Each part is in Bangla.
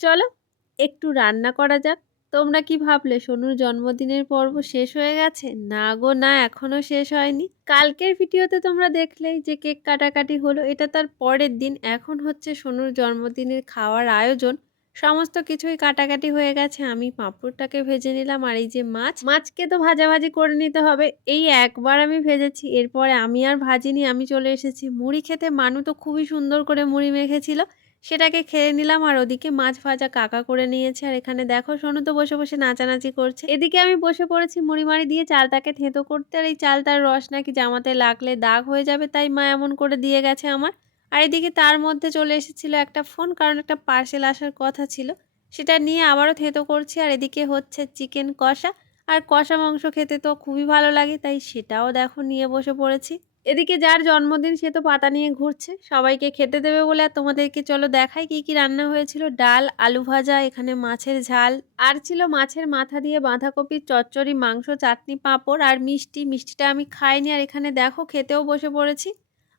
চলো একটু রান্না করা যাক। তোমরা কি ভাবলে সোনুর জন্মদিনের পর্ব শেষ হয়ে গেছে? না গো না, এখনো শেষ হয়নি। কালকের ভিডিওতে তোমরা দেখলেই যে কেক কাটাকাটি হলো, এটা তার পরের দিন। এখন হচ্ছে সোনুর জন্মদিনের খাওয়ার আয়োজন। সমস্ত কিছুই কাটাকাটি হয়ে গেছে। আমি পাঁপড়টাকে ভেজে নিলাম, আর এই যে মাছকে তো ভাজাভাজি করে নিতে হবে। এই একবার আমি ভেজেছি, এরপরে আমি আর ভাজিনি, আমি চলে এসেছি মুড়ি খেতে। মানু তো খুবই সুন্দর করে মুড়ি মেখেছিল, সেটাকে খেয়ে নিলাম। আর ওদিকে মাছ ভাজা কাকা করে নিয়েছে। আর এখানে দেখো সোনু তো বসে বসে নাচানাচি করছে। এদিকে আমি বসে পড়েছি মুড়িমাড়ি দিয়ে চালটাকে থেঁতো করতে। আর এই চালটার রস নাকি জামাতে লাগলে দাগ হয়ে যাবে, তাই মা এমন করে দিয়ে গেছে আমার। আর এদিকে তার মধ্যে চলে এসেছিল একটা ফোন, কারণ একটা পার্সেল আসার কথা ছিল, সেটা নিয়ে আবারও থেঁতো করছি। আর এদিকে হচ্ছে চিকেন কষা, আর কষা মাংস খেতে তো খুবই ভালো লাগে, তাই সেটাও দেখো নিয়ে বসে পড়েছি। এদিকে যার জন্মদিন সে তো পাতা নিয়ে ঘুরছে, সবাইকে খেতে দেবে বলে। আর তোমাদেরকে চলো দেখাই কি কি রান্না হয়েছিল। ডাল, আলু ভাজা, এখানে মাছের ঝাল, আর ছিল মাছের মাথা দিয়ে বাঁধাকপির চচ্চড়ি, মাংস, চাটনি, পাঁপড় আর মিষ্টি। মিষ্টিটা আমি খাইনি। আর এখানে দেখো খেতেও বসে পড়েছি।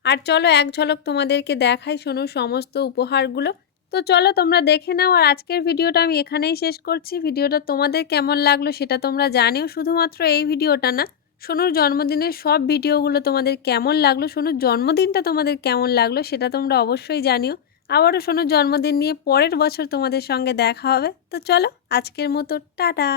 আর চলো এক ঝলক তোমাদেরকে দেখাই সোনুর সমস্ত উপহারগুলো। তো চলো তোমরা দেখে নাও। আর আজকের ভিডিওটা আমি এখানেই শেষ করছি। ভিডিওটা তোমাদের কেমন লাগলো সেটা তোমরা জানিও। শুধুমাত্র এই ভিডিওটা না, সোনুর জন্মদিনের সব ভিডিওগুলো তোমাদের কেমন লাগলো, সোনুর জন্মদিনটা তোমাদের কেমন লাগলো সেটা তোমরা অবশ্যই জানিও। আবারও সোনুর জন্মদিন নিয়ে পরের বছর তোমাদের সঙ্গে দেখা হবে। তো চলো আজকের মতো টাটা।